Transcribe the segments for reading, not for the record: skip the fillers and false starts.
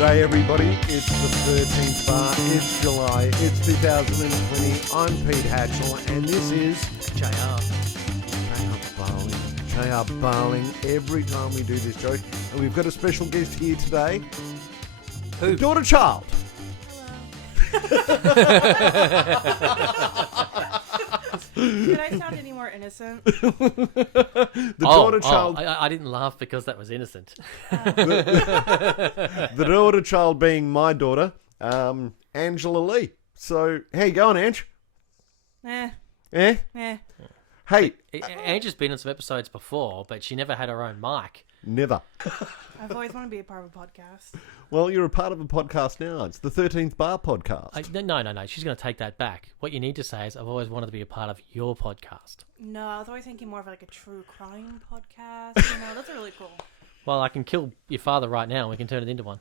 G'day everybody, it's the 13th bar, it's July, it's 2020, I'm Pete Hatchell, and this is JR Barling, every time we do this joke, and we've got a special guest here today, Who? Daughter Child. Did I sound any more innocent? The Daughter Child. I didn't laugh because that was innocent. The Daughter Child being my daughter, Angela Lee. So, how you going, Ange? Eh. Hey. Angie's been on some episodes before, but she never had her own mic. Never. I've always wanted to be a part of a podcast. Well, you're a part of a podcast now. It's the 13th Bar podcast. No. She's going to take that back. What you need to say is, I've always wanted to be a part of your podcast. No, I was always thinking more of like a true crime podcast. You know, that's really cool. Well, I can kill your father right now and we can turn it into one.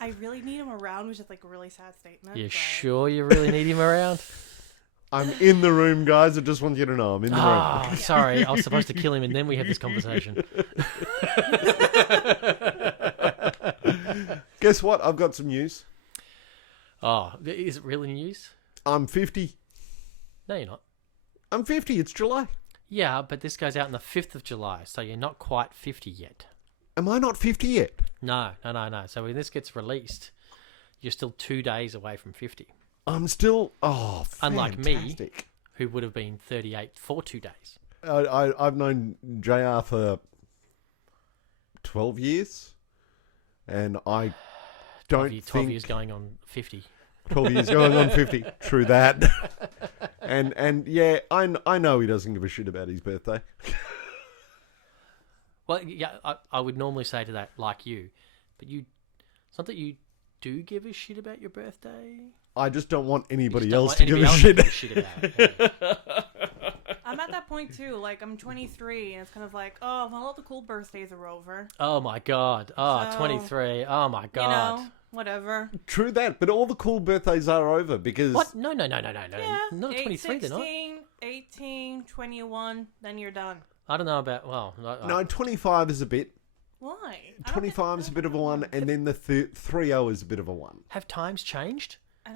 I really need him around, which is like a really sad statement. You but... sure you really need him around? I'm in the room, guys. I just want you to know I'm in the room. Sorry. I was supposed to kill him and then we have this conversation. Guess what? I've got some news. Oh, is it really news? I'm 50. No, you're not. I'm 50. It's July. Yeah, but this goes out on the 5th of July, so you're not quite 50 yet. Am I not 50 yet? No. So when this gets released, you're still 2 days away from 50. I'm still... Unlike fantastic. me, who would have been 38 for 2 days. I've known JR for 12 years, and I don't 12 think... years going on 50. 12 years going on 50. True that. And yeah, I know he doesn't give a shit about his birthday. Well, yeah, I would normally say to that, like you, but it's not that you do give a shit about your birthday. I just don't want anybody You else just to don't give want a anybody shit. else to give a shit about it. I'm at that point too. Like, I'm 23, and it's kind of like, oh, well, all the cool birthdays are over. Oh my god. Oh, So, 23. Oh my god. You know, whatever. True that, but all the cool birthdays are over because... What? No. Yeah. Not 23, they're not. 18, 21, then you're done. I don't know about, well... No, 25 is a bit. Why? 25 is a bit of a one, and then the 30 is a bit of a one. Have times changed? I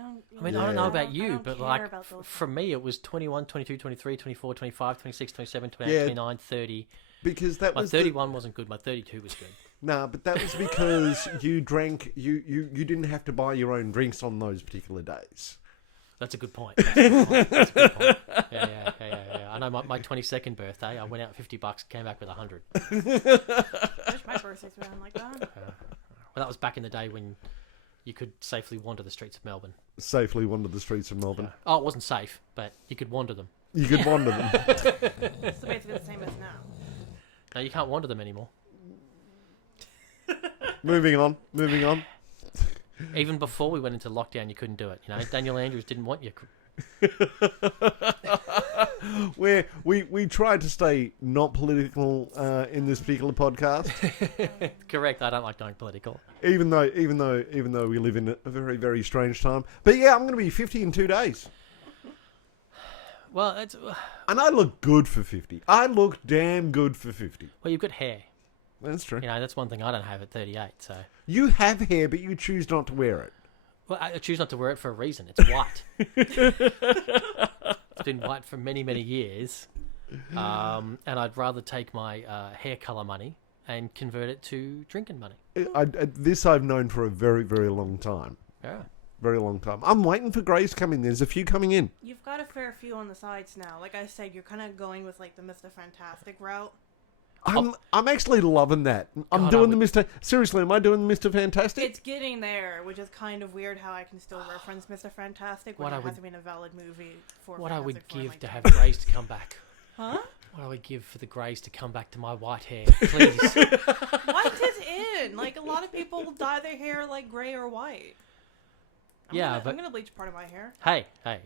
don't know about you, but like, about those for me, it was 21, 22, 23, 24, 25, 26, 27, 28, Yeah. 29, 30. Because that My was 31 wasn't good. My 32 was good. Nah, but that was because you drank. You didn't have to buy your own drinks on those particular days. That's a good point. That's a good point. Yeah. I know my 22nd birthday, I went out $50, came back with 100. I wish my birthday's around like that. Well, that was back in the day when you could safely wander the streets of Melbourne. Safely wander the streets of Melbourne. Oh, it wasn't safe, but you could wander them. You could wander them. So basically the same as now. No, you can't wander them anymore. Moving on. Even before we went into lockdown, you couldn't do it. You know, Daniel Andrews didn't want you. We tried to stay not political in this particular podcast, Correct. I don't like going political. even though we live in a very, very strange time. But yeah, I'm going to be 50 in 2 days, Well, it's and I look good for 50. I look damn good for 50. well, you've got hair. That's true. You know, that's one thing I don't have at 38. So, You have hair, but you choose not to wear it. well, I choose not to wear it for a reason. It's white. It's been white for many, many years, and I'd rather take my hair color money and convert it to drinking money. This I've known for a very, very long time. Yeah. Very long time. I'm waiting for Grace to come in. There's a few coming in. You've got a fair few on the sides now. Like I said, you're kind of going with like the Mr. Fantastic route. I'm actually loving that. I'm God, doing the Mr. Seriously, am I doing the Mr. Fantastic? It's getting there, which is kind of weird how I can still reference Mr. Fantastic when it hasn't been a valid movie for What I would Fantastic Four in, give like, to 10 have Grace to come back. Huh? What I would give for the Greys to come back to my white hair, please. White is in. Like, a lot of people dye their hair like gray or white. I'm gonna bleach part of my hair. Hey, I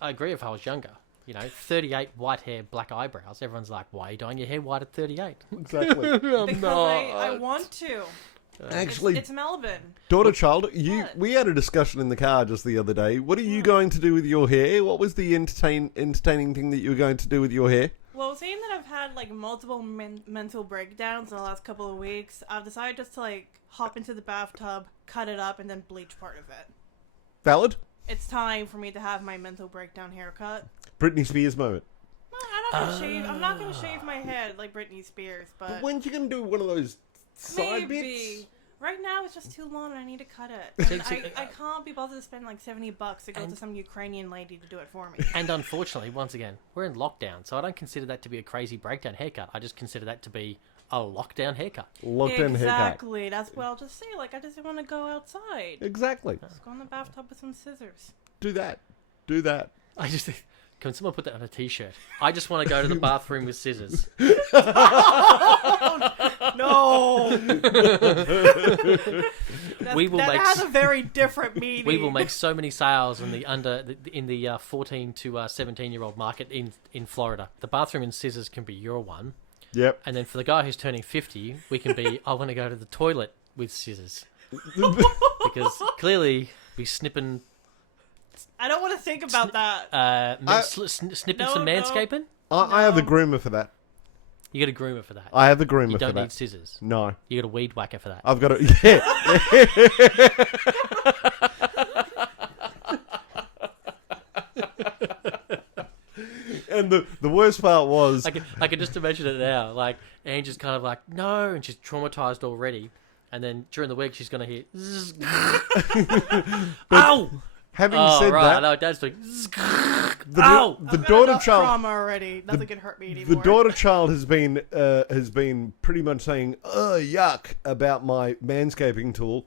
agree if I was younger. You know, 38 white hair, black eyebrows. Everyone's like, why are you dyeing your hair white at 38? Exactly. Because I want to. Actually, It's Melbourne. Daughter Child, What? we had a discussion in the car just the other day. What are you going to do with your hair? What was the entertaining thing that you were going to do with your hair? Well, seeing that I've had like multiple mental breakdowns in the last couple of weeks, I've decided just to like hop into the bathtub, cut it up, and then bleach part of it. Valid. It's time for me to have my mental breakdown haircut. Britney Spears moment. I'm not gonna shave my head like Britney Spears, but When's you gonna do one of those side maybe. bits? Right now, it's just too long, and I need to cut it. And I can't be bothered to spend like $70 to go to some Ukrainian lady to do it for me. And unfortunately, once again, we're in lockdown, so I don't consider that to be a crazy breakdown haircut. I just consider that to be a lockdown haircut. Lockdown haircut. Exactly. That's what I'll just say. Like, I just want to go outside. Exactly. Just go in the bathtub with some scissors. Do that. Do that. I just think, can someone put that on a t-shirt? I just want to go to the bathroom with scissors. No. That has a very different meaning. We will make so many sales in the 14 to 17-year-old market in Florida. The bathroom and scissors can be your one. Yep. And then for the guy who's turning 50, we can be, I want to go to the toilet with scissors. Because clearly we snipping... I don't want to think about that. Snipping some manscaping? I have the groomer for that. You got a groomer for that. I have the groomer you for that. You don't need scissors. No. You got a weed whacker for that. I've got a... Yeah. And the worst part was... I can just imagine it now. Like, Angie's kind of like, no, and she's traumatized already. And then during the week, she's going to hear... Ow! Having said that... No, Dad's doing... Ow! The daughter child... trauma already. Nothing can hurt me anymore. The daughter child has been pretty much saying, yuck, about my manscaping tool.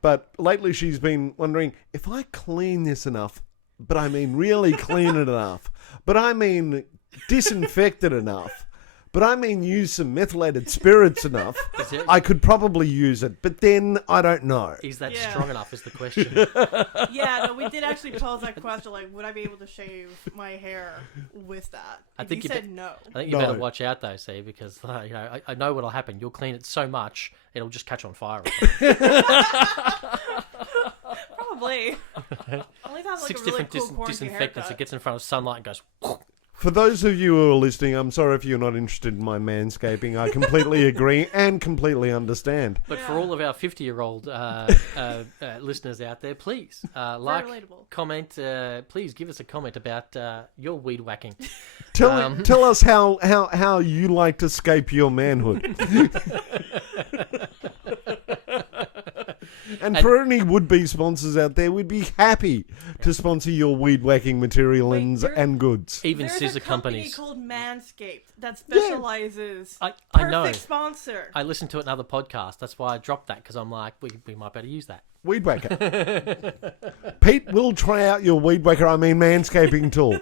But lately she's been wondering, if I clean this enough, but I mean really clean it enough, but I mean disinfect it enough, but I mean use some methylated spirits enough, I could probably use it, but then I don't know. Is that strong enough is the question. Yeah, no, we did actually pose that question, like, would I be able to shave my hair with that? I think you said no. I think you better watch out though, see, because I know what'll happen. You'll clean it so much, it'll just catch on fire. Probably. At least have, like, 6 a really different cool disinfectants. haircut. It gets in front of sunlight and goes... For those of you who are listening, I'm sorry if you're not interested in my manscaping. I completely agree and completely understand. But for all of our 50-year-old listeners out there, please like, comment. Please give us a comment about your weed whacking. Tell us how you like to scape your manhood. And for any would-be sponsors out there, we'd be happy to sponsor your weed-whacking material and goods. Even There's scissor a company companies. called Manscaped that specializes. I Perfect know. sponsor. I listened to another podcast. That's why I dropped that, because I'm like, we might better use that. Weed whacker. Pete will try out your weed whacker, manscaping tool.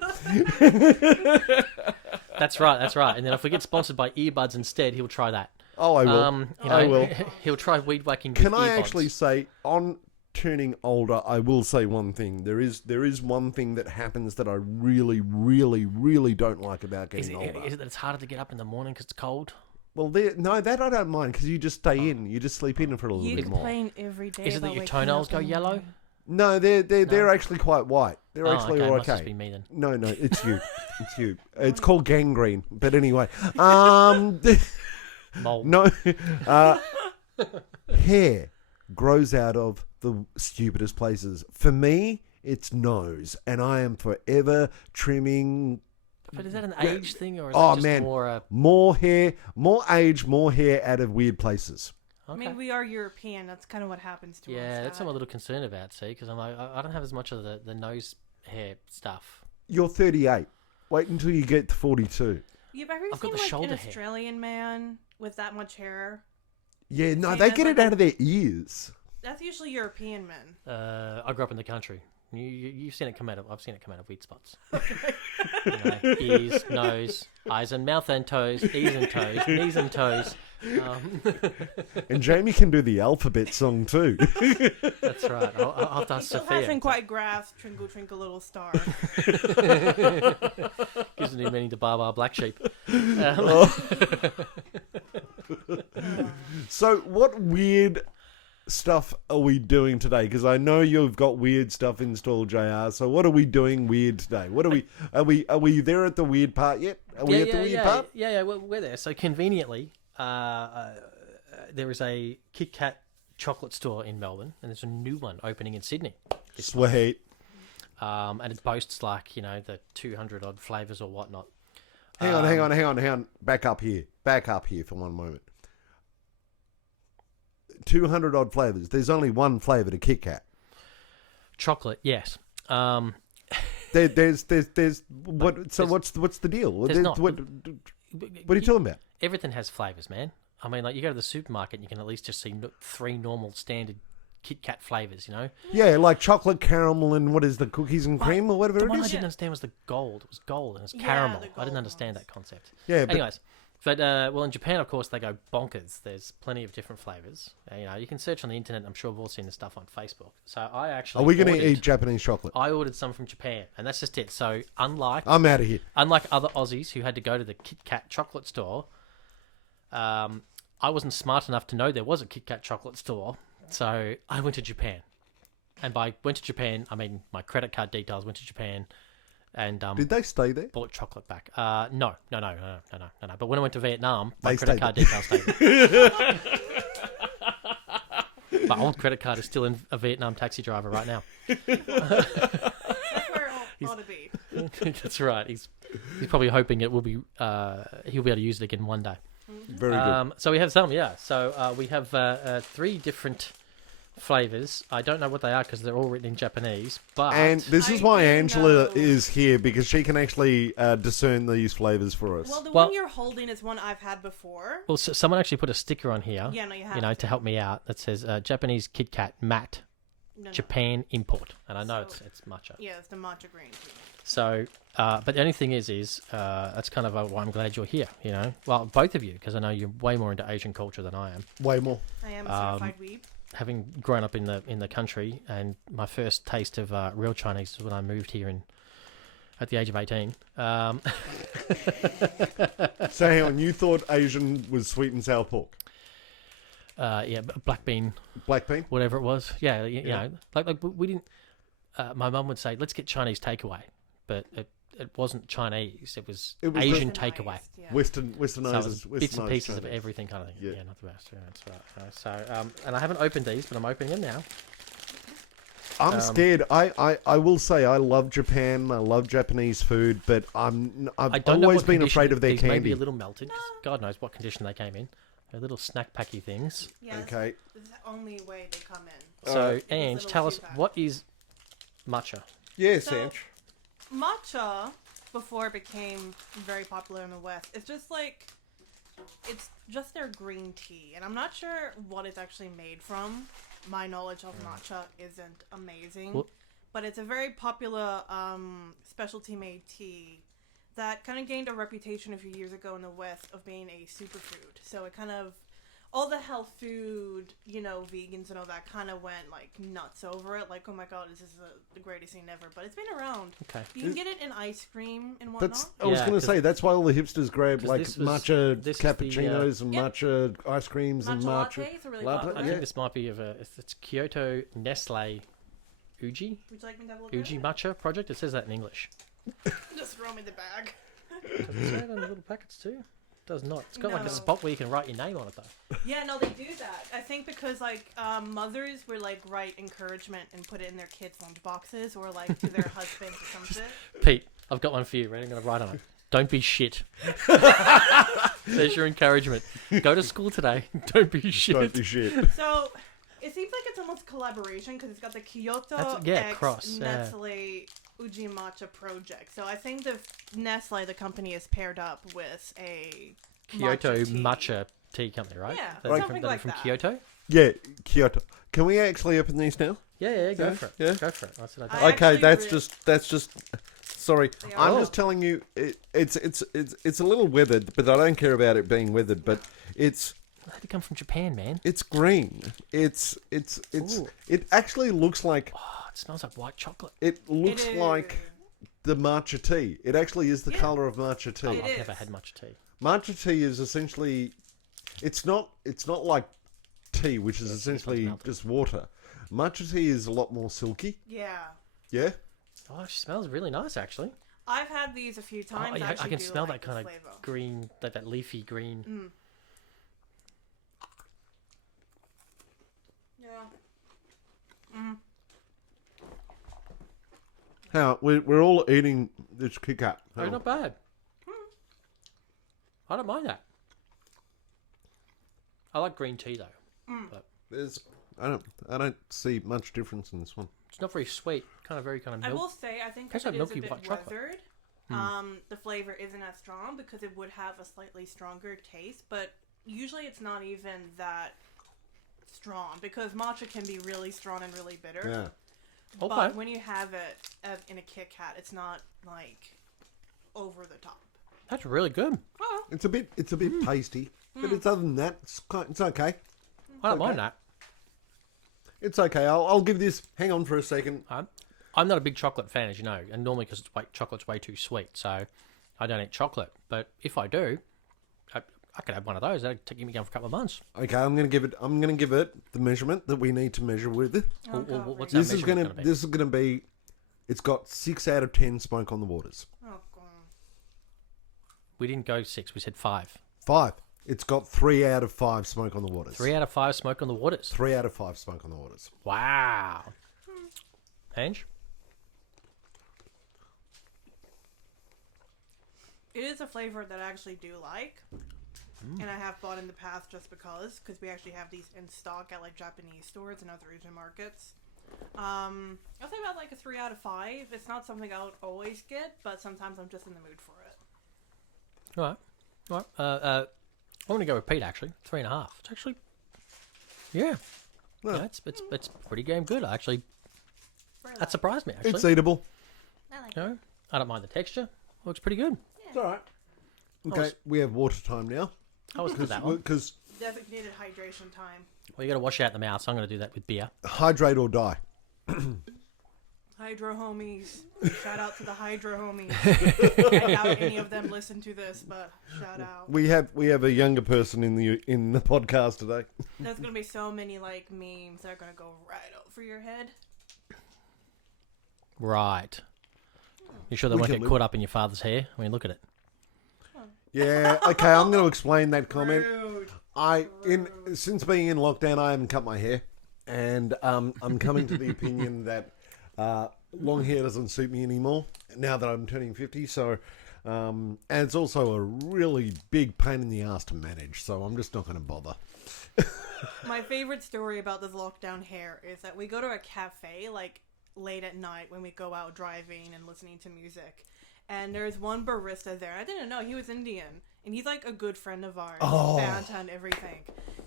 That's right. And then if we get sponsored by earbuds instead, he'll try that. Oh, I will. I will. He'll try weed whacking with Can I earbuds. actually say, on turning older, I will say one thing. There is one thing that happens that I really, really, really don't like about getting older. Is it that it's harder to get up in the morning because it's cold? Well, no, that I don't mind, because you just stay in. You just sleep in for a little bit more. You complain every day. Is it that your toenails go yellow? No, they're actually quite white. They're actually okay. okay. Must just be me then. No, it's you. It's you. It's called gangrene. But anyway, Mole. no, hair grows out of the stupidest places. For me, it's nose, and I am forever trimming. But is that an age thing, or is it just more? More hair, more age, more hair out of weird places. Okay. I mean, we are European. That's kind of what happens to us. Yeah, that's what I'm a little concerned about, see, because I'm like, I don't have as much of the nose hair stuff. You're 38. Wait until you get to 42. Yeah, but have you I've got seen the like shoulder an hair. Australian man with that much hair? Yeah, no, Same they as, get it like, out of their ears. That's usually European men. I grew up in the country. You've seen it come out of. I've seen it come out of weed spots. Ears, nose, eyes and mouth and toes, ears and toes, knees and toes. And Jamie can do the alphabet song too. That's right. I'll do Still Sophia. hasn't quite grasped Twinkle Twinkle Little Star. Gives a new meaning to Bar Black Sheep. So what weird stuff are we doing today? Because I know you've got weird stuff installed, JR. So what are we doing weird today? What are we there at the weird part yet? Are we at the weird part? Yeah, we're there. So conveniently, there is a Kit Kat chocolate store in Melbourne, and there's a new one opening in Sydney. Sweet. And it boasts the 200 odd flavours or whatnot. Hang on. Back up here for one moment. 200 odd flavours. There's only one flavour to Kit Kat. Chocolate, yes. There's what? So what's the deal? What are you talking about? Everything has flavours, man. I mean, you go to the supermarket, and you can at least just see 3 normal standard Kit Kat flavours, Yeah, like chocolate caramel and what is the cookies and cream or whatever the it one is? I didn't understand was the gold. It was gold and it's caramel. I didn't understand ones. that concept. Yeah, but Anyways, but in Japan, of course, they go bonkers. There's plenty of different flavours. You can search on the internet. I'm sure we've all seen the stuff on Facebook. So I actually are we going to eat Japanese chocolate? I ordered some from Japan, and that's just it. So unlike I'm out of here. Unlike other Aussies who had to go to the Kit Kat chocolate store, I wasn't smart enough to know there was a Kit Kat chocolate store, so I went to Japan. And by went to Japan, I mean my credit card details went to Japan, and Did they stay there? bought chocolate back. No. But when I went to Vietnam, my They credit stayed card there. details stayed there. My old credit card is still in a Vietnam taxi driver right now. That's where it ought to be. That's right. He's probably hoping it will be. He'll be able to use it again one day. Very good. So we have some, yeah. So we have 3 different flavours. I don't know what they are because they're all written in Japanese. But And this is I why do Angela know. is here, because she can actually discern these flavours for us. Well, the Well- one you're holding is one I've had before. well, someone actually put a sticker on here. Yeah, no, you have. to help me out. That says Japanese Kit Kat matte No. Japan import, and I know So- it's matcha. Yeah, it's the matcha green tea. So, but the only thing is that's kind of why I'm glad you're here. Well, both of you, because I know you're way more into Asian culture than I am. Way more. I am a certified weeb. Having grown up in the country, and my first taste of real Chinese was when I moved here at the age of 18. So hang on, you thought Asian was sweet and sour pork? Black bean, Black bean? whatever it was. Yeah, you know, like we didn't. My mum would say, "Let's get Chinese takeaway," but it wasn't Chinese. It was Asian takeaway. Yeah. Westernizers. So it was bits and westernized pieces of Chinese. everything kind of thing. Yeah. Yeah, not the best. Yeah, that's right. So, and I haven't opened these, but I'm opening them now. I'm scared. I will say I love Japan. I love Japanese food, but I I've don't know always what been condition afraid of their these may be candy. a little melted. 'Cause God knows what condition they came in. They're little snack packy things. Yeah, Okay. This is the only way they come in. So, Alright. Ange, Little tell us, two-pack. what is matcha? Yes, So- Ange. Matcha, before it became very popular in the West, it's just their green tea, and I'm not sure what it's actually made from. My knowledge of matcha isn't amazing, Well- but it's a very popular specialty made tea that kind of gained a reputation a few years ago in the West of being a superfood. So it kind of, all the health food, vegans and all that kind of went like nuts over it. Like, oh my god, this is the greatest thing ever. But it's been around. Okay. You can get it in ice cream and whatnot. That's. I was Yeah, going to 'cause- say that's why all the hipsters grab 'cause like this was- matcha this is the, cappuccinos and Yep. matcha ice creams and Matcha matcha. lattes are really latte- popular. I yeah. think this might be it's Kyoto Nestle Uji Would you like me to have a look at Uji it? matcha project. It says that in English. Just throw me the bag. Does it say it on the little packets too? It does not. It's got like a No. spot where you can write your name on it though. Yeah, no, they do that. I think because mothers were write encouragement and put it in their kids' lunch boxes or to their husbands or some shit. Pete, I've got one for you. Ready? I'm going to write on it. Don't be shit. There's your encouragement. Go to school today. Don't be shit. Don't be shit. So it seems like it's almost collaboration because it's got the Kyoto X cross, yeah. Nestle Uji Matcha project. So I think the Nestle, the company, is paired up with a Kyoto tea. matcha tea company, right? Yeah, They're something they're like from that. Kyoto. Yeah, Kyoto. Can we actually open these now? Yeah, go Yeah, for it. yeah. Go for it. That's what I I did. Okay, actually that's just. Sorry, They I'm are. just telling you. It's a little weathered, but I don't care about it being weathered. But it's It had to come from Japan, man. green. It's Ooh. it actually looks like Oh, it smells like white chocolate. it looks It like is. the matcha tea. It actually is the Yeah. color of matcha tea. It I've never is. had much tea. Matcha tea is essentially, it's not like tea, which is essentially melted. just water. Matcha tea is a lot more silky. Yeah. Yeah? Oh, it smells really nice, actually. I've had these a few times. Oh, yeah, I actually can do smell like that kind the of flavor. green, that leafy green. Mm. Yeah. Mm. How? We're all eating this Kit Kat. Oh, not bad. I don't mind that. I like green tea though. But There's, I don't see much difference in this one. it's not very sweet. Kind of very kind of I milk. will say, I think Tastes if like it is a milky bit white chocolate. weathered, the flavor isn't as strong because it would have a slightly stronger taste. But usually, it's not even that strong because matcha can be really strong and really bitter. Yeah. But Okay. when you have it in a Kit Kat, it's not like over the top. That's really good. Oh, It's a bit pasty, but it's other than that, it's okay. I don't mind that. It's okay. I'll give this. Hang on for a second. I'm not a big chocolate fan, as you know, and normally because chocolate's way too sweet, so I don't eat chocolate. But if I do, I could have one of those. That'd take me down for a couple of months. Okay, I'm gonna give it the measurement that we need to measure with. oh, Or God, what's really? that measurement gonna be? This is gonna be. It's got 6 out of 10 smoke on the waters. Oh, God. We didn't go 6. We said 5. 5. It's got 3 out of 5 smoke on the waters. 3 out of 5 smoke on the waters. 3 out of 5 smoke on the waters. Wow. Ange? It is a flavor that I actually do like. And I have bought in the past just because we actually have these in stock at like Japanese stores and other Asian markets. I'll say about like a 3 out of 5. It's not something I would always get, but sometimes I'm just in the mood for it. All right. I'm going to go with Pete, actually. 3.5. It's actually... Yeah. Well, Yeah, it's pretty damn good, actually. Very That surprised me, actually. it's eatable. I like You know, I don't mind the texture. Looks pretty good. It's all right. Okay, we have water time now. I was good that one. Because Designated hydration time. Well, you got to wash out the mouth, so I'm going to do that with beer. hydrate or die. Hydro homies. Shout out to the Hydro homies. I doubt any of them listen to this, but shout out. We have a younger person in the podcast today. There's gonna be so many like memes that are gonna go right over your head. Right. You sure they We won't can get live- caught up in your father's hair? I mean, look at it. Yeah. Okay, I'm going to explain that comment. Rude. Since being in lockdown, I haven't cut my hair, and I'm coming to the opinion that long hair doesn't suit me anymore now that I'm turning 50. So, and it's also a really big pain in the ass to manage. So I'm just not going to bother. My favorite story about this lockdown hair is that we go to a cafe like late at night when we go out driving and listening to music. And there's one barista there. I didn't know he was Indian. And he's like a good friend of ours. Oh. Fanta and everything.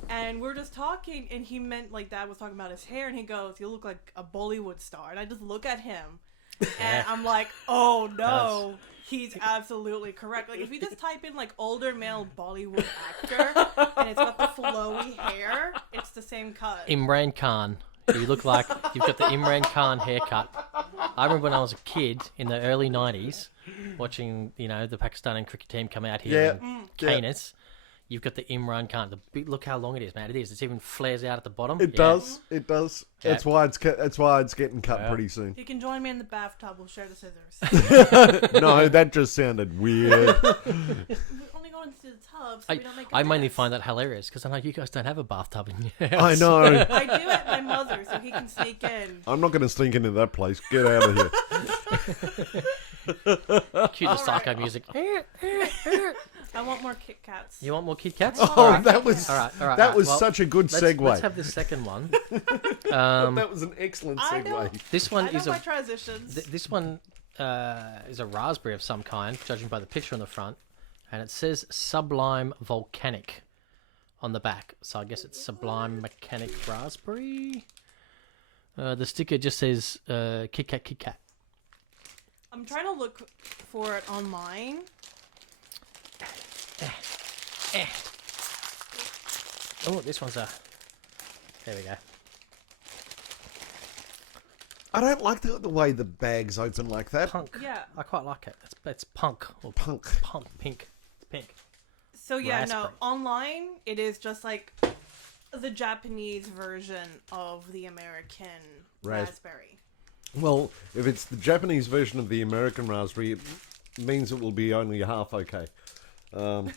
And we're just talking and he meant like Dad was talking about his hair and he goes, "You look like a Bollywood star." And I just look at him and I'm like, oh no. He's absolutely correct. Like if you just type in like older male Bollywood actor and it's got the flowy hair, it's the same cut. Imran Khan. You look like you've got the Imran Khan haircut. I remember when I was a kid in the early 90s watching, the Pakistani cricket team come out here in Canis. You've got the Imran Khan. Look how long it is, man. It is. It even flares out at the bottom. It does. It does. Yeah. That's why it's getting cut pretty soon. You can join me in the bathtub. We'll share the scissors. No, that just sounded weird. We only go into the tub, so we don't make a I mainly mess. find that hilarious because I know you guys don't have a bathtub in your house. I know. I do at my mother, so he can sneak in. I'm not going to sneak into that place. Get out of here. Cue the psycho music. I want more Kit Kats. You want more Kit Kats? Oh, Alright. that was All right. that was Well, such a good segue. Let's have the second one. That was an excellent I segue. know. This one I know is my transitions. this one is a raspberry of some kind, judging by the picture on the front, and it says Sublime Volcanic on the back. So I guess it's Sublime Mechanic Raspberry. The sticker just says Kit Kat, Kit Kat. I'm trying to look for it online. Oh, this one's a. There we go. I don't like the way the bag's open like that. Punk. Yeah. I quite like it. It's punk or Punk. punk pink. It's pink. So yeah, no, Raspberry. online it is just like the Japanese version of the American raspberry. Well, if it's the Japanese version of the American raspberry, it means it will be only half okay. To me,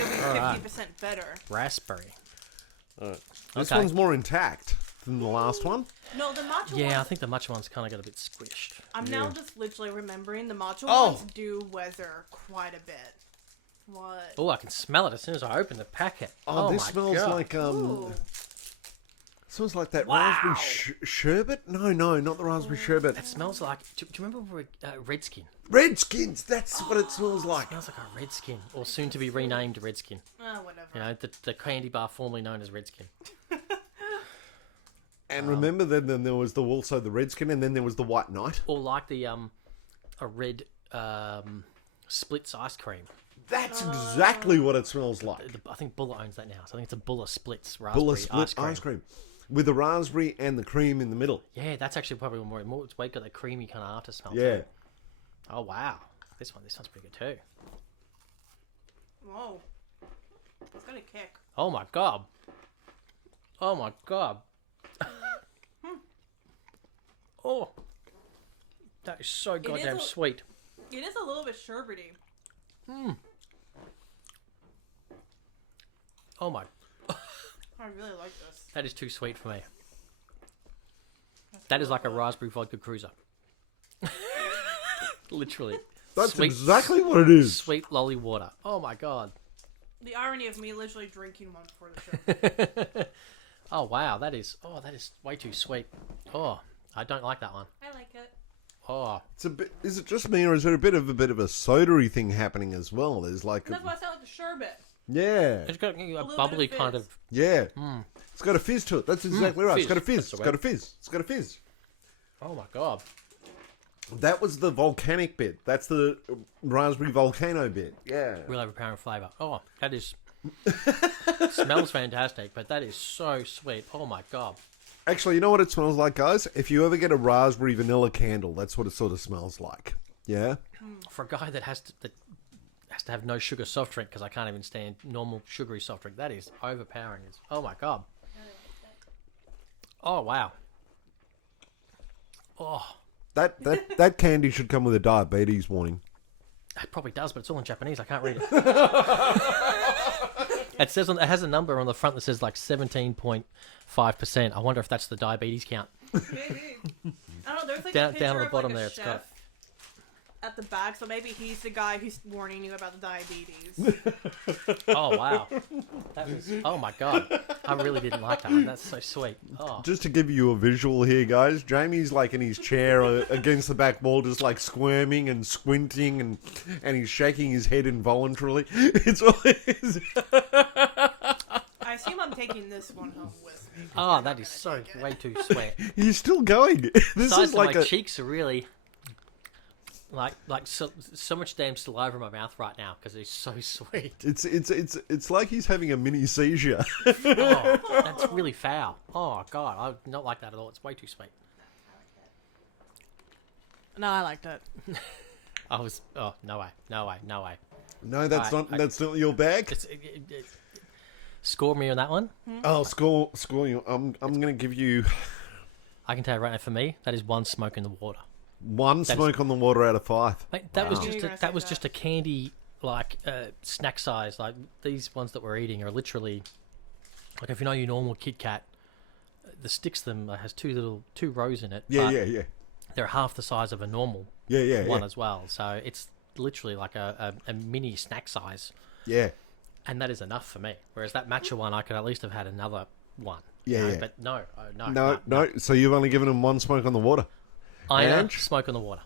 it'll be 50% better. Raspberry. This Okay. one's more intact than the last one. No, the matcha Yeah, I ones, think the matcha one's kind of got a bit squished. I'm now just literally remembering the matcha Oh. ones do weather quite a bit. What? Oh, I can smell it as soon as I open the packet. Oh, this my smells God. like Ooh. smells like that Wow. raspberry sherbet. No, not the raspberry sherbet. It smells like. Do you remember Redskin? Redskins. That's what it smells like. It smells like a Redskin, or soon to be renamed Redskin. Whatever. You know, the candy bar formerly known as Redskin. And remember, then there was also the Redskin, and then there was the White Knight. Or like the a red Splits ice cream. That's exactly what it smells like. I think Buller owns that now, so I think it's a Buller Splits raspberry Buller split ice cream with the raspberry and the cream in the middle. Yeah, that's actually probably more. It's got that creamy kind of after smell. Yeah. Too. Oh wow, this one's pretty good too. Whoa. It's gonna kick. Oh my god. Oh my god. Oh, that is so goddamn sweet. It is a little bit sherbety. Oh my, I really like this. that is too sweet for me. That is like a raspberry vodka cruiser. Literally. That's Sweet- exactly what it is. Sweet lolly water. Oh my god. The irony of me literally drinking one before the show. Oh wow, that is way too sweet. Oh, I don't like that one. I like it. Oh, It's a bit. Is it just me, or is there a bit of a soda-y thing happening as well? There's like, That's why I sound like the sherbet. yeah, it's got a little bit bubbly of kind fizz. of. yeah. It's got a fizz to it. That's exactly right. It's fizz. got a fizz. That's the It's got a fizz. It's got a fizz. Oh my god. That was the volcanic bit. That's the raspberry volcano bit. Yeah. Real overpowering flavour. Oh, that is. Smells fantastic, but that is so sweet. Oh my god. Actually, you know what it smells like, guys? If you ever get a raspberry vanilla candle, that's what it sort of smells like. Yeah. For a guy that has to have no sugar soft drink, because I can't even stand normal sugary soft drink, that is overpowering. Oh my god. Oh wow. Oh, That candy should come with a diabetes warning. it probably does, but it's all in Japanese. I can't read it. It says it has a number on the front that says like 17.5%. I wonder if that's the diabetes count. Maybe. I don't know. There's like Down- a picture down at the of bottom like a there, it's chef got- at the back, so maybe he's the guy who's warning you about the diabetes. Oh wow. That was, oh my god. I really didn't like that one. That's so sweet. Oh. Just to give you a visual here, guys, Jamie's like in his chair against the back wall, just like squirming and squinting, and he's shaking his head involuntarily. It's always... I assume I'm taking this one home with me. Oh, that is so way too sweet. He's still going. This Size is of like my a... cheeks are really like so much damn saliva in my mouth right now because it's so sweet. It's like he's having a mini seizure. Oh, that's really foul. Oh god, I do not like that at all. It's way too sweet. No, I liked it. I was no way. No, that's Alright, that's not your bag. Score me on that one. Oh, score you. I'm gonna give you I can tell you right now, for me, that is one smoke in the water. one smoke on the water out of 5. Mate, that was Wow. just You're gonna that say was that. just a candy like snack size. Like these ones that we're eating are literally like if you know your normal Kit Kat, the sticks them has two rows in it. Yeah, but yeah. They're half the size of a normal Yeah. one as well. So it's literally like a mini snack size, Yeah. and that is enough for me. Whereas that matcha one, I could at least have had another one. Yeah, you know, yeah. But no, No. So you've only given him one smoke on the water. Ange? Smoke on the water.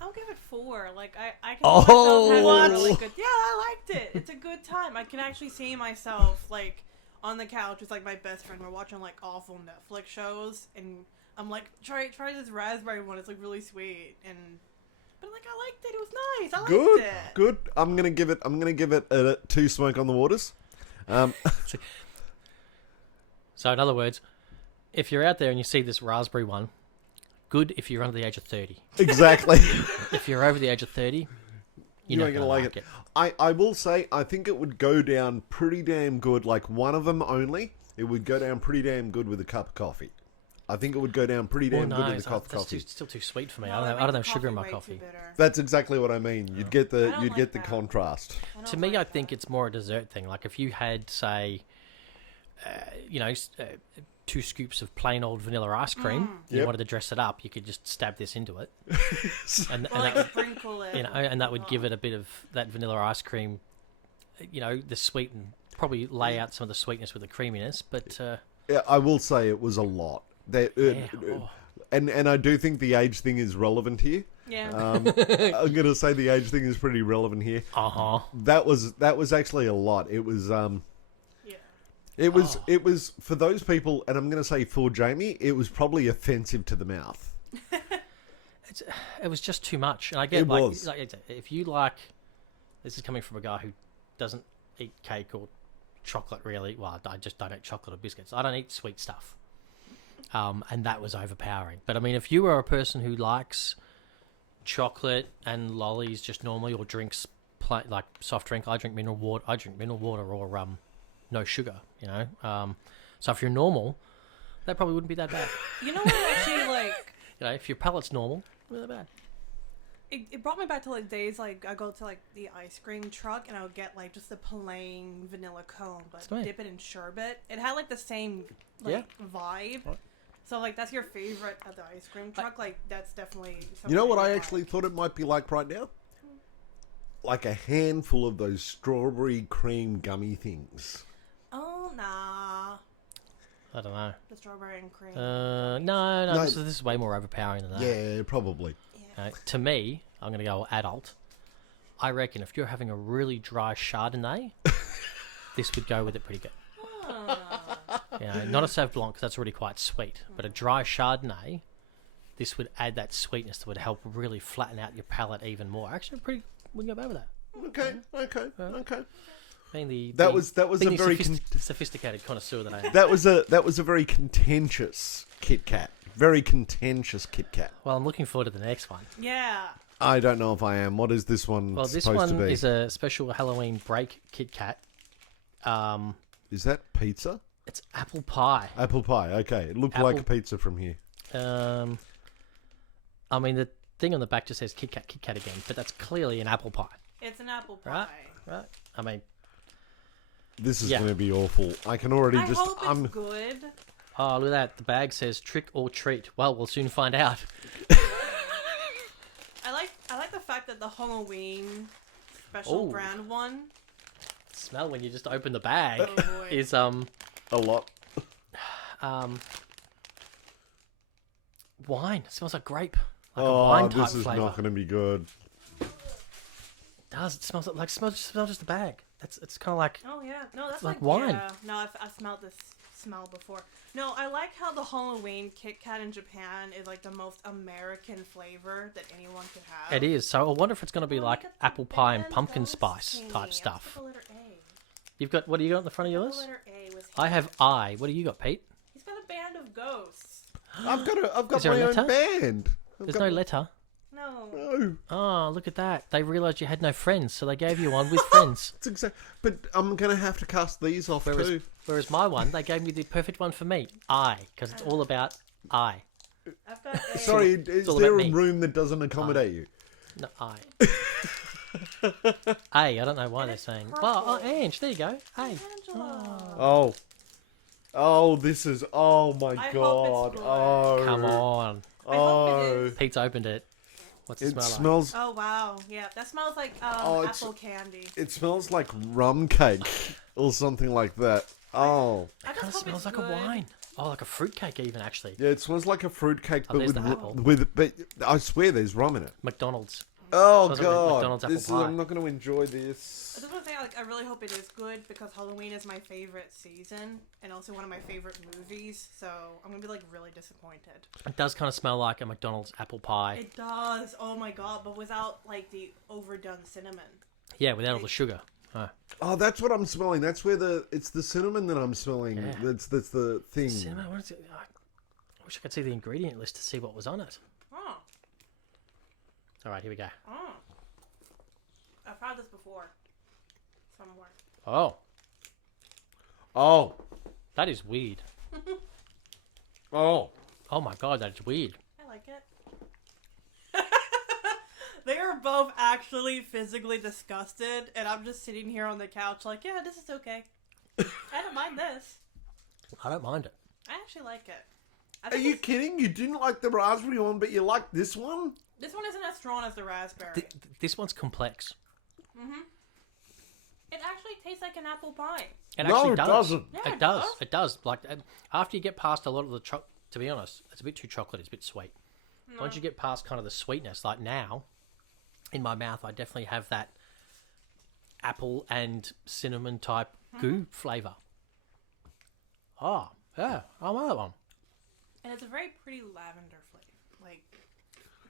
I'll give it 4. Like I can Oh, see myself having what? a really good. Yeah, I liked it. It's a good time. I can actually see myself like on the couch with like my best friend. We're watching like awful Netflix shows, and I'm like, try this raspberry one. It's like really sweet, but like I liked it. It was nice. I liked it. Good. I'm gonna give it a 2 smoke on the waters. So in other words, if you're out there and you see this raspberry one, good if you're under the age of 30. Exactly. If you're over the age of 30, you're not ain't gonna like it. I will say I think it would go down pretty damn good. Like one of them only it would go down pretty damn good with a cup of coffee. I think it would go down pretty damn good with a cup of coffee. That's still too sweet for me. No, I don't have sugar in my coffee. That's exactly what I mean. You'd get the I don't like the that. contrast. To me, I think it's more a dessert thing. Like if you had, say, 2 scoops of plain old vanilla ice cream, you Yep. wanted to dress it up, you could just stab this into it, and Or like that, sprinkle it. and that would give it a bit of that vanilla ice cream, the sweet, and probably lay out some of the sweetness with the creaminess. But Yeah, I will say it was a lot. And I do think the age thing is relevant here. Yeah. I'm going to say the age thing is pretty relevant here. That was actually a lot. It was yeah. it was for those people, and I'm going to say for Jamie, it was probably offensive to the mouth. it was just too much. And I get It was. if you like, this is coming from a guy who doesn't eat cake or chocolate really. Well, I just don't eat chocolate or biscuits. I don't eat sweet stuff. And that was overpowering. But I mean, if you are a person who likes chocolate and lollies just normally, or drinks like soft drink, I drink mineral water. Or no sugar. So if you're normal, that probably wouldn't be that bad. You know what I actually like? If your palate's normal, not that bad. It brought me back to like days like I go to like the ice cream truck and I would get like just the plain vanilla cone, but Sweet. dip it in sherbet. It had like the same vibe. Right. So like that's your favorite at the ice cream truck. Like that's definitely. You know what I like. actually thought it might be like right now? Like a handful of those strawberry cream gummy things. Oh nah, I don't know. the strawberry and cream. No. This is way more overpowering than that. Yeah, probably. To me, I'm going to go adult. I reckon if you're having a really dry Chardonnay, this would go with it pretty good. Not a Sauv Blanc because that's already quite sweet, but a dry Chardonnay, this would add that sweetness that would help really flatten out your palate even more. Actually, wouldn't go bad with that. Okay. That was a very sophisticated connoisseur that I am. that was a very contentious Kit Kat. Very contentious Kit Kat. Well, I'm looking forward to the next one. Yeah. I don't know if I am. What is this one Well, this supposed to one be? is a special Halloween break Kit Kat. Is that pizza? It's apple pie. Apple pie. Okay, it looked like a pizza from here. I mean, the thing on the back just says Kit Kat again, but that's clearly an apple pie. It's an apple pie. Right? I mean, This is going to be awful. I can already I just. hope it's good. oh, look at that. The bag says trick or treat. Well, we'll soon find out. I like the fact that the Halloween special brand one. Smell when you just open the bag Oh boy. is a lot. wine. It smells like grape. Like a wine type this is flavor. not going to be good. It does. It smells like smells just the bag. It's kind of like Oh yeah, no, that's like like wine. Yeah. No, I smelled this smell before. No, I like how the Halloween Kit Kat in Japan is like the most American flavor that anyone could have. it is. So I wonder if it's going to be Oh, like look at the apple pie and band pumpkin ghost spice thingy. type I stuff. took the letter A. You've got what do you got in the front of The yours? letter A was. I have I. What do you got, Pete? He's got a band of ghosts. I've got Is there a my own letter? band. There's no letter. No. No. Oh, look at that. They realised you had no friends, so they gave you one with friends. It's exact. But I'm going to have to cast these off too. Whereas my one, they gave me the perfect one for me. I, because it's all about I. I've got A. Sorry, is all there about a me. room that doesn't accommodate you? No, I. A, I don't know why they're saying. Well, Ange, there you go. A. Angela. Oh, this is. Oh my I hope god. it's good. Oh, Come on. I hope it is. Pete's opened it. What's it, It smell like? smells. Oh wow, yeah, that smells like it's- apple candy. It smells like rum cake or something like that. Oh, I It kind of just hope smells it's like good. a wine. Oh, like a fruitcake even, actually. yeah, it smells like a fruit cake, but there's with the apple. but I swear there's rum in it. McDonald's. Oh Smells like god, McDonald's apple this is. pie. I'm not going to enjoy this. I just want to say, like, I really hope it is good because Halloween is my favorite season and also one of my favorite movies. So I'm gonna be like really disappointed. It does kind of smell like a McDonald's apple pie. It does. Oh my god! But without like the overdone cinnamon. Yeah, without all the sugar. Oh. Oh, that's what I'm smelling. That's where it's the cinnamon that I'm smelling. Yeah. That's the thing. Cinnamon, what is it? I wish I could see the ingredient list to see what was on it. Oh, All right, here we go. oh. I've had this before. Somewhere. Oh, Oh, That is weird. Oh. Oh my god, that is weird. I like it. They are both actually physically disgusted, and I'm just sitting here on the couch like, yeah, this is okay. I don't mind this. I don't mind it. I actually like it. I Are think you kidding? You didn't like the raspberry one, but you like this one? this one isn't as strong as the raspberry. This one's complex. It actually tastes like an apple pie. It No, actually it does. doesn't. Yeah, It does. It does. Like after you get past a lot of the to be honest, it's a bit too chocolate. It's a bit sweet. Once you get past kind of the sweetness, like now, in my mouth, I definitely have that apple and cinnamon type goo flavor. Oh yeah, I like that one. And it's a very pretty lavender flavor,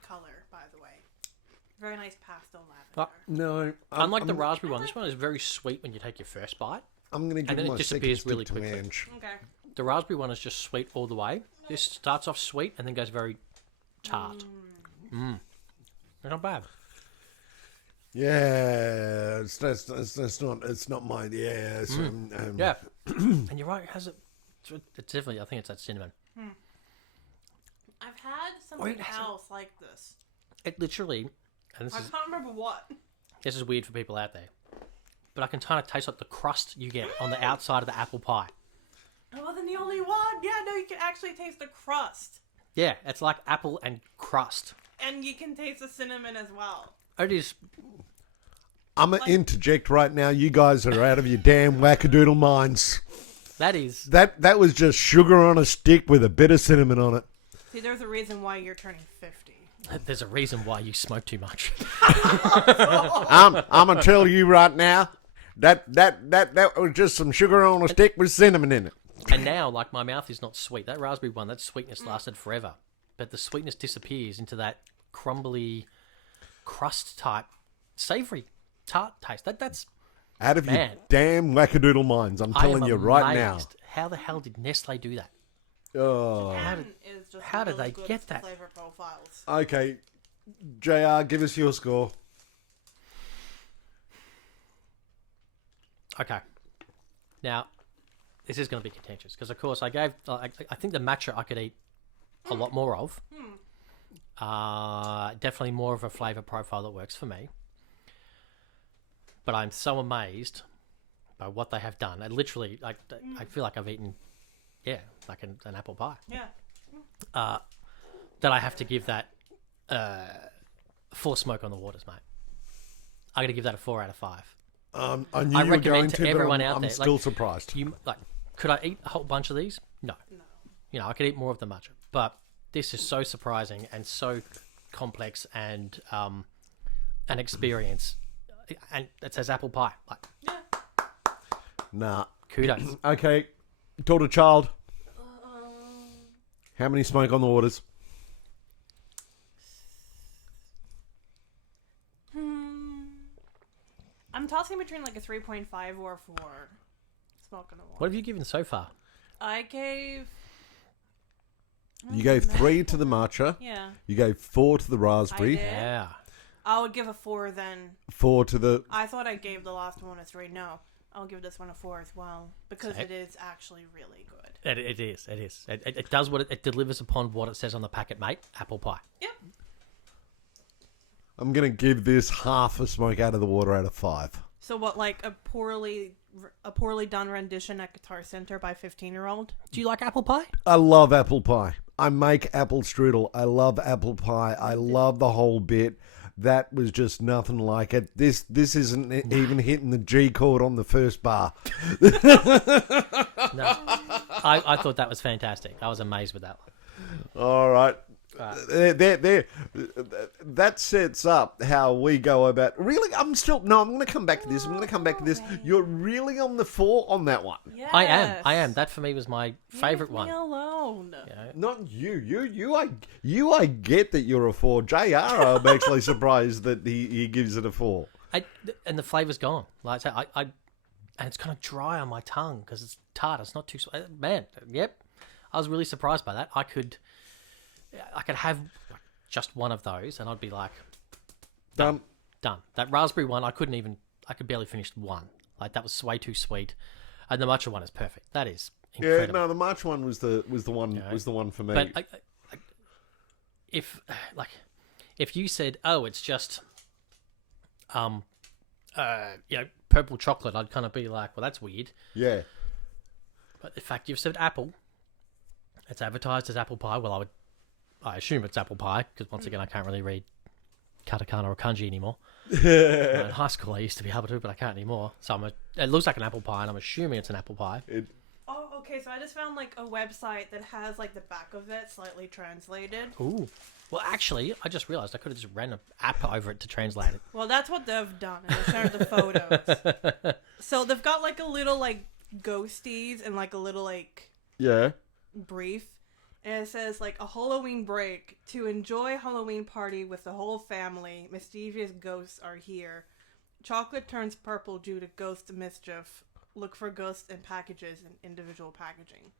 color, by the way. Very nice pastel lavender. No. Unlike the raspberry one, this one is very sweet when you take your first bite. I'm going to and give then my it second disappears stick really to quickly. Ange. Okay. The raspberry one is just sweet all the way. This starts off sweet and then goes very tart. They're not bad. Yeah, it's not mine. Yeah, Yeah, and you're right. It has it's definitely. I think it's that cinnamon. I've had something Wait, has it- else like this. It literally, and I can't remember what. this is weird for people out there, but I can kind of taste like the crust you get on the outside of the apple pie. I wasn't the only one. Yeah, no, you can actually taste the crust. Yeah, it's like apple and crust. And you can taste the cinnamon as well. It is. I'm going to interject right now. You guys are out of your damn wackadoodle minds. That is. That was just sugar on a stick with a bit of cinnamon on it. See, there's a reason why you're turning 50. There's a reason why you smoke too much. I'm going to tell you right now, that was just some sugar on a stick with cinnamon in it. And now, like, my mouth is not sweet. That raspberry one, that sweetness lasted forever. But the sweetness disappears into that crumbly, crust type, savoury, tart taste. That's Out of your Man. damn wackadoodle minds, I'm telling I am you right now. amazed. How the hell did Nestle do that? Oh. Japan is just how did really they good get for that? flavor profiles. Okay, JR, give us your score. Okay. Now, this is going to be contentious because, of course, I think the matcha I could eat a lot more of. Definitely more of a flavour profile that works for me. But I'm so amazed by what they have done. I literally, I feel like I've eaten, like an apple pie. Yeah. That I have to give that 4 smoke on the waters, mate. I'm going to give that a 4 out of 5. I knew you were recommend going to to, everyone but out I'm there, still like, surprised. Could I eat a whole bunch of these? No. You know, I could eat more of the matcha, but this is so surprising and so complex and an experience. And it says apple pie. Like, Nah. kudos. Okay, daughter, child. How many smoke on the waters? I'm tossing between like a 3.5 or a 4. Smoke on the What water. have you given so far? I gave... You gave 3 to the matcha. Yeah. You gave 4 to the raspberry. I did. Yeah. I would give a 4 then. 4 to the... I thought I gave the last one a 3. No. I'll give this one a 4 as well. Because it is actually really good. It is. It is. It does what it delivers upon what it says on the packet, mate. Apple pie. Yep. I'm going to give this half a smoke out of the water out of 5. So what, like a poorly done rendition at Guitar Center by 15-year-old? Do you like apple pie? I love apple pie. I make apple strudel. I love apple pie. I love the whole bit. That was just nothing like it. This isn't even hitting the G chord on the first bar. No. I thought that was fantastic. I was amazed with that one. All right. There. That sets up how we go about. Really, I'm going to come back to this. You're really on the 4 on that one. Yes. I am. That for me was my favourite Leave one. me alone. You know? Not you. I get that you're a 4. JR, I'm actually surprised that he gives it a 4. And the flavour's gone. Like I say, and it's kind of dry on my tongue because it's tart. It's not too man. Yep, I was really surprised by that. I could have just one of those, and I'd be like, Done. That raspberry one, I could barely finish one. Like that was way too sweet, and the matcha one is perfect. That is incredible. no, the March one was the one Yeah. was the one for me. But if you said, "Oh, it's just purple chocolate," I'd kind of be like, "Well, that's weird." yeah, But in fact, you've said apple. It's advertised as apple pie. Well, I assume it's apple pie because once again, I can't really read katakana or kanji anymore. In high school, I used to be able to, but I can't anymore. So it looks like an apple pie, and I'm assuming it's an apple pie. Oh, okay. So I just found like a website that has like the back of it slightly translated. Ooh. Well, actually, I just realised I could have just ran an app over it to translate it. Well, that's what they've done. And they shared the photos. So they've got like a little like ghosties and like a little like yeah. brief. And it says like a Halloween break to enjoy Halloween party with the whole family. Mischievous ghosts are here. Chocolate turns purple due to ghost mischief. Look for ghosts in packages and individual packaging.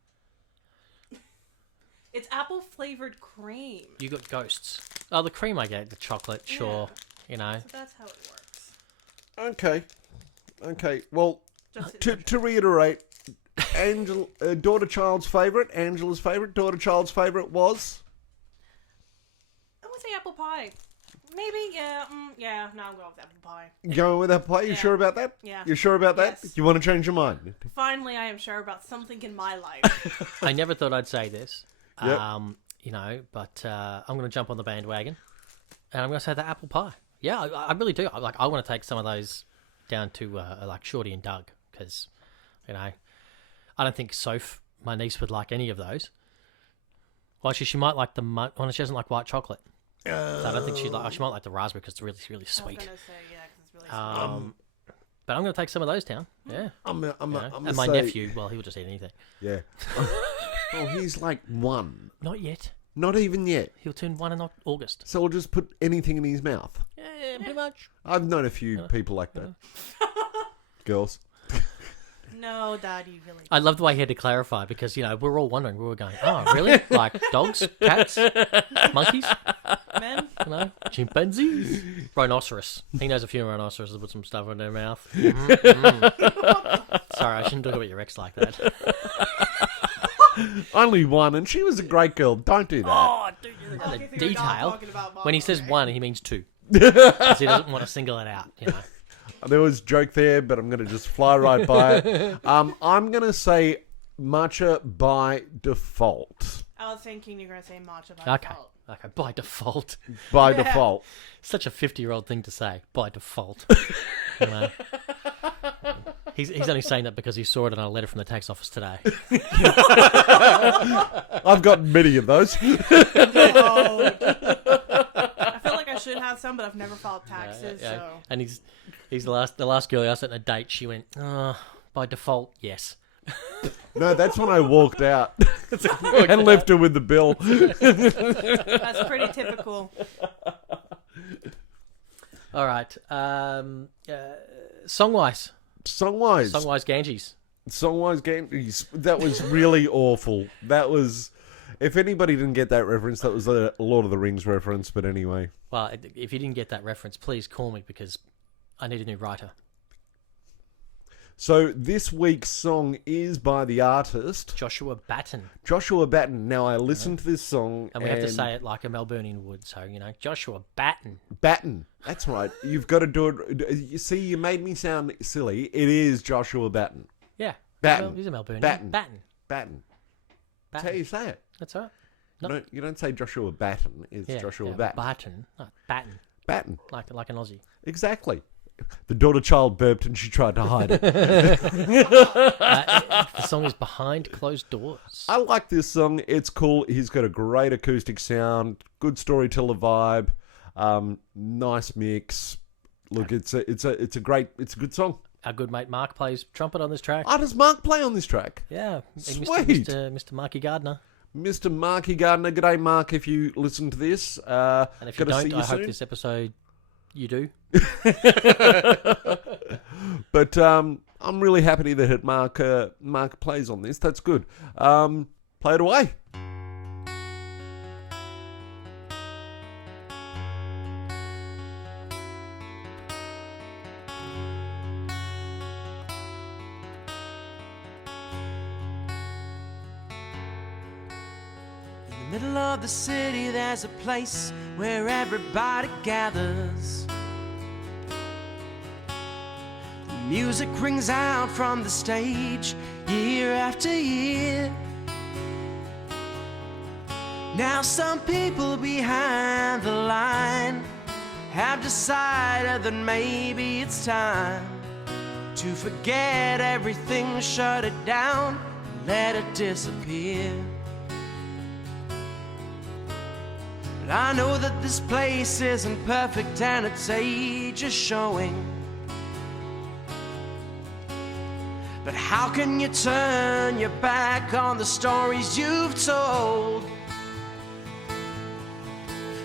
It's apple flavored cream. You got ghosts. Oh, the cream I get, the chocolate, sure. You know. So that's how it works. Okay. Well, Just to reiterate, daughter child's favorite, Angela's favorite, daughter child's favorite was. I would say apple pie. Maybe, yeah. No, I'm going with apple pie. Going with that play? You Yeah. sure about that? Yeah. You sure about that? Yes. You want to change your mind? Finally, I am sure about something in my life. I never thought I'd say this. Yep. But I'm going to jump on the bandwagon, and I'm going to say the apple pie. Yeah, I really do. I want to take some of those down to like Shorty and Doug because, I don't think Soph, my niece, would like any of those. Well, she might like well, she doesn't like white chocolate. So I don't think she might like the raspberry because it's really, really I was sweet. gonna say, yeah, because it's really sweet. But I'm going to take some of those down. Yeah. I'm And my nephew, well, he will just eat anything. Yeah. Oh, he's like 1. Not yet. Not even yet. He'll turn 1 in August. So we'll just put anything in his mouth. Yeah, pretty much. I've known a few people like that. Girls. No, Daddy, really. I love the way he had to clarify because, we're all wondering. We were going, oh, really? Like dogs, cats, monkeys, Men? chimpanzees, rhinoceros. He knows a few rhinoceroses that put some stuff in their mouth. Sorry, I shouldn't talk about your ex like that. Only 1, and she was a great girl. Don't do that. Oh, dude, the Okay, so you're not detail. talking about Mom, When he says okay. 1, he means 2. Because he doesn't want to single it out, There was a joke there, but I'm going to just fly right by it. I'm going to say matcha by default. I was thinking you're going to say matcha by default. Okay, by default. By Yeah. default. Such a 50-year-old thing to say, by default. He's only saying that because he saw it in a letter from the tax office today. I've got many of those. I feel like I should have some, but I've never filed taxes, Yeah. so... And he's the last girl I asked on a date. She went, by default, yes. No, that's when I walked out and left her with the bill. That's pretty typical. All right. Song-wise. Songwise. Song-wise Ganges. Songwise game. That was really awful. That was. If anybody didn't get that reference, that was a Lord of the Rings reference. But anyway. Well, if you didn't get that reference, please call me because I need a new writer. So this week's song is by the artist Joshua Batten. Joshua Batten. Now I listened to this song, And we have to say it like a Melburnian would. So, Joshua Batten. Batten. That's right. You've got to do it. You see, you made me sound silly. It is Joshua Batten. Yeah. Batten. He's a Melburnian. Batten. Batten. Batten. That's how you say it. That's all right. No, you don't say Joshua Batten. It's Joshua Batten. Batten. No, Batten. Batten. Like an Aussie. Exactly. The daughter child burped and she tried to hide it. The song is Behind Closed Doors. I like this song. It's cool. He's got a great acoustic sound, good storyteller vibe, nice mix. Look, it's a good song. Our good mate Mark plays trumpet on this track. Oh, does Mark play on this track? Yeah. Sweet. Mr. Marky Gardner. Mr. Marky Gardner. G'day, Mark, if you listen to this. And if you Gotta see don't, I hope soon. this episode you do. But I'm really happy that Mark plays on this. That's good. Play it away. Middle of the city, there's a place where everybody gathers. The music rings out from the stage year after year. Now some people behind the line have decided that maybe it's time to forget everything, shut it down, let it disappear. But I know that this place isn't perfect and its age is showing. But how can you turn your back on the stories you've told?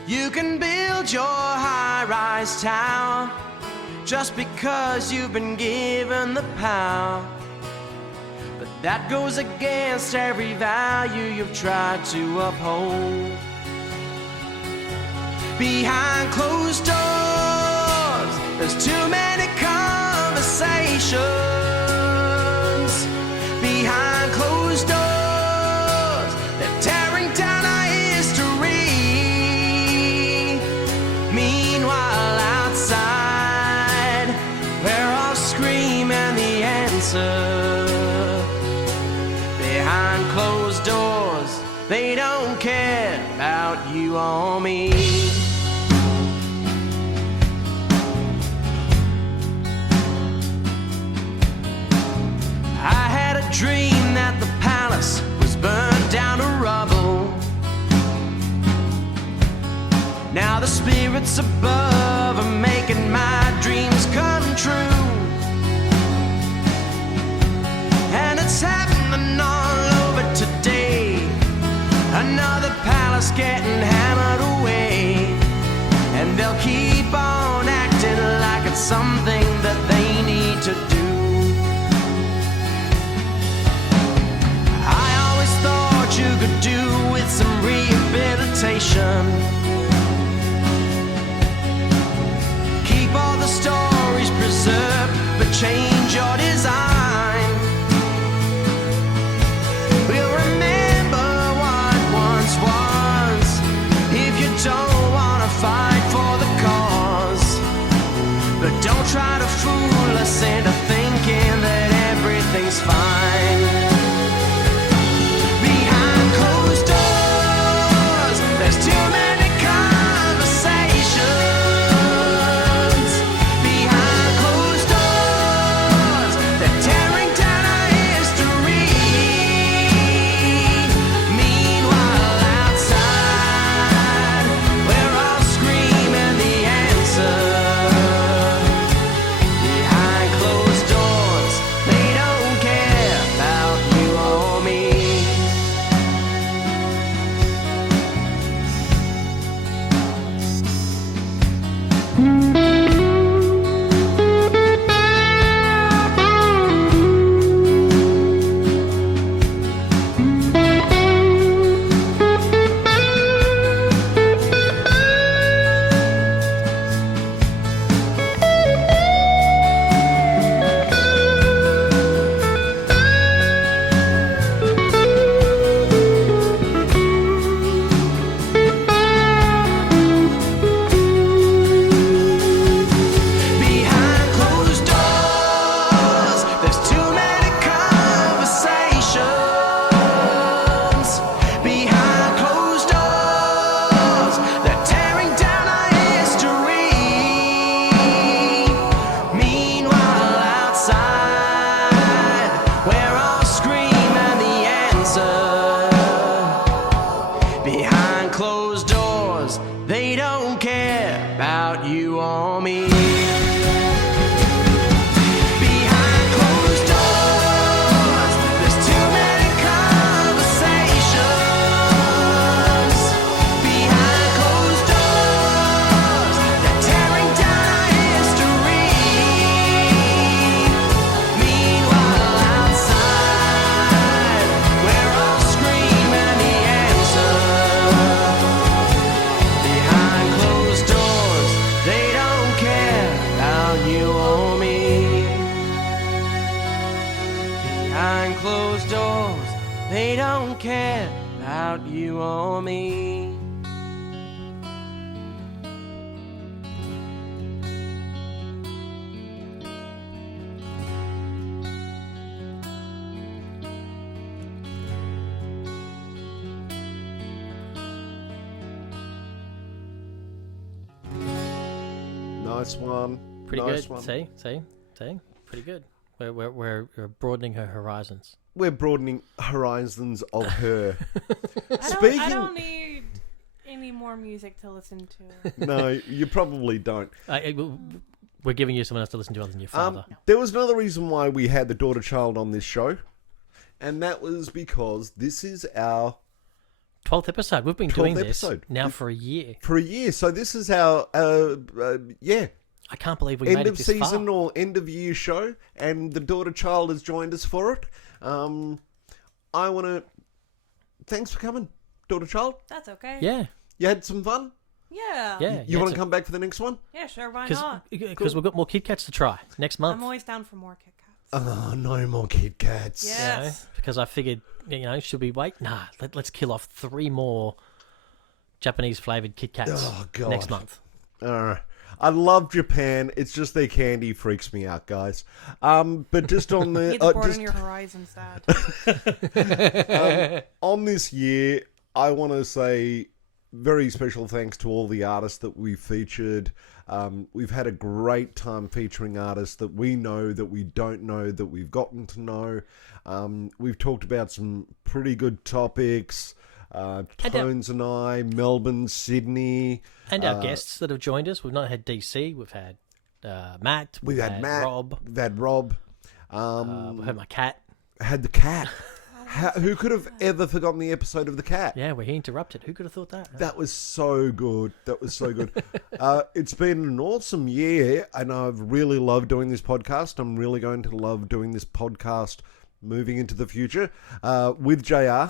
You can build your high-rise town just because you've been given the power. But that goes against every value you've tried to uphold. Behind closed doors, there's too many conversations. Behind closed doors, they're tearing down our history. Meanwhile, outside, we're all screaming the answer. Behind closed doors, they don't care about you or me. I had a dream that the palace was burned down to rubble. Now the spirits above are making my dreams come true. And it's happening all over today. Another palace getting hammered away. And they'll keep on acting like it's something that they need to do. You could do with some rehabilitation. Keep all the stories preserved, but change your design. We'll remember what once was. If you don't want to fight for the cause, but don't try to fool us into thinking that everything's fine. There's too many conversations. Behind closed doors, they're tearing down our history. Meanwhile, outside, we're all screaming the answer. Behind closed doors, they don't care about you or me. Behind closed doors, they don't care about you or me. Behind closed doors, there's too many conversations. Behind closed doors, they're tearing down our history. Meanwhile, outside, we're all screaming the answer. Behind closed doors, they don't care about you or me. Behind closed doors, they don't care about you or me. Nice one. Pretty Nice good. one. See? Pretty good. We're broadening her horizons. We're broadening horizons of her. I don't need any more music to listen to. No, you probably don't. We're giving you someone else to listen to other than your father. There was another reason why we had the daughter child on this show, and that was because this is our 12th episode. We've been doing 12th this episode. now for a year. So this is our I can't believe we end made it of this season far. or end of year show, and the daughter child has joined us for it. I want to thanks for coming, daughter child. That's okay. Yeah. You had some fun. Yeah. Yeah. You want to come back for the next one? Yeah, sure. Why not? Because we've got more Kit Kats to try next month. I'm always down for more Kit Kats. Oh, no more Kit Kats. Yeah. You know, Yes. because I figured, should we wait? Nah, let's kill off 3 more Japanese flavoured Kit Kats Oh, God. next month. I love Japan. It's just their candy freaks me out, guys. But just on the Need to broaden your horizons, Dad. on this year, I want to say very special thanks to all the artists that we've featured. We've had a great time featuring artists that we know, that we don't know, that we've gotten to know. We've talked about some pretty good topics. Tones and I, Melbourne, Sydney. And our guests that have joined us. We've not had DC. We've had Matt. We've had Matt. Rob. We've had Rob. We've had my cat. Had the cat. Who could have ever forgotten the episode of the cat? Yeah, he interrupted. Who could have thought that? That was so good. It's been an awesome year, and I've really loved doing this podcast. I'm really going to love doing this podcast moving into the future. With JR,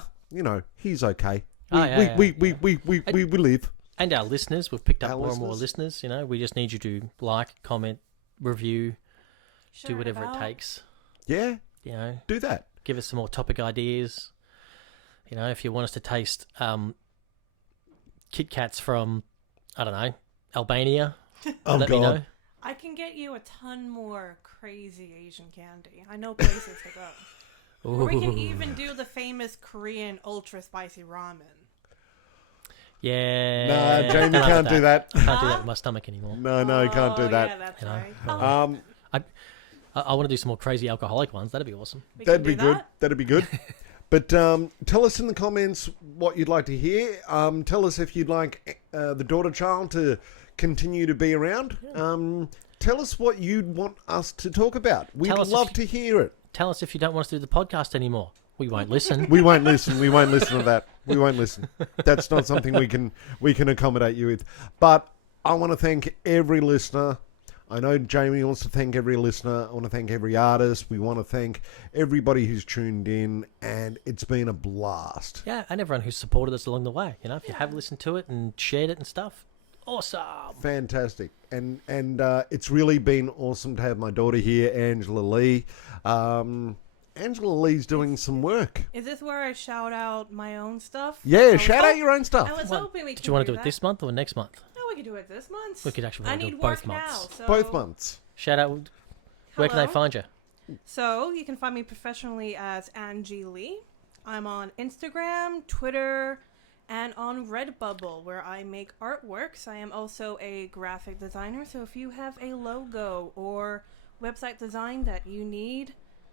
he's okay. We live. And our listeners, we've picked up Our more and more listeners. listeners. We just need you to like, comment, review, do whatever it takes. Yeah, do that. Give us some more topic ideas. If you want us to taste Kit Kats from, I don't know, Albania, let me know. I can get you a ton more crazy Asian candy. I know places to go. Or we can even do the famous Korean ultra spicy ramen. Yeah. Nah, Jamie can't do that. I can't do that with my stomach anymore. No, you can't do that. Yeah, that's right. I want to do some more crazy alcoholic ones. That'd be awesome. That'd be good. That'd be good. But tell us in the comments what you'd like to hear. Tell us if you'd like the daughter child to continue to be around. Tell us what you'd want us to talk about. We'd love to hear it. Tell us if you don't want us to do the podcast anymore. We won't listen. We won't listen. We won't listen to that. We won't listen. That's not something we can accommodate you with. But I want to thank every listener. I know Jamie wants to thank every listener. I want to thank every artist. We want to thank everybody who's tuned in, and it's been a blast. Yeah, and everyone who's supported us along the way. If you have listened to it and shared it and stuff, awesome. Fantastic. And it's really been awesome to have my daughter here, Angela Lee. Angela Lee's doing some work. Is this where I shout out my own stuff? Yeah, shout out your own stuff. I was hoping we could Did you want to do that. it this month or next month? No, we could do it this month. We could actually I do need it both work months. now. So... Both months. Shout out. Where can they Hello? find you? So you can find me professionally as Angie Lee. I'm on Instagram, Twitter, and on Redbubble, where I make artworks. I am also a graphic designer, so if you have a logo or website design that you need,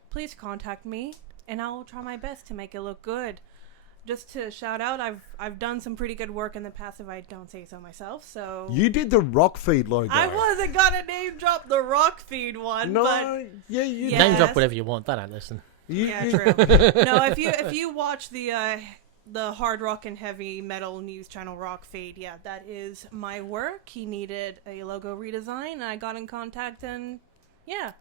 please contact me, and I will try my best to make it look good. Just to shout out, I've done some pretty good work in the past, if I don't say so myself. So You did the Rock Feed logo. I wasn't gonna name drop the Rock Feed one, No, but yeah, you Yeah. Name Yes. drop whatever you want. They don't listen. yeah, true. No, if you watch the hard rock and heavy metal news channel Rock Fade, yeah, that is my work. He needed a logo redesign, and I got in contact, and yeah,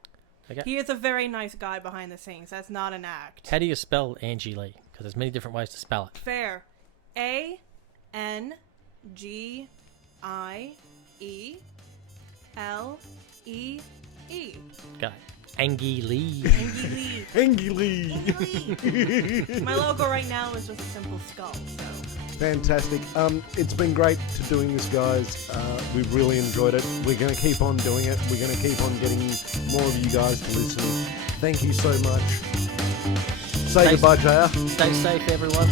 Okay. he is a very nice guy behind the scenes. That's not an act. How do you spell Angie Lee? Because there's many different ways to spell it. Fair. ANGIELEE. Got it. Angie Lee. Angie Angie Lee. Lee. My logo right now is just a simple skull. So Fantastic. It's been great to doing this, guys. We've really enjoyed it. We're going to keep on doing it. We're going to keep on getting more of you guys to listen. Thank you so much. Say goodbye, JR. Stay safe, everyone.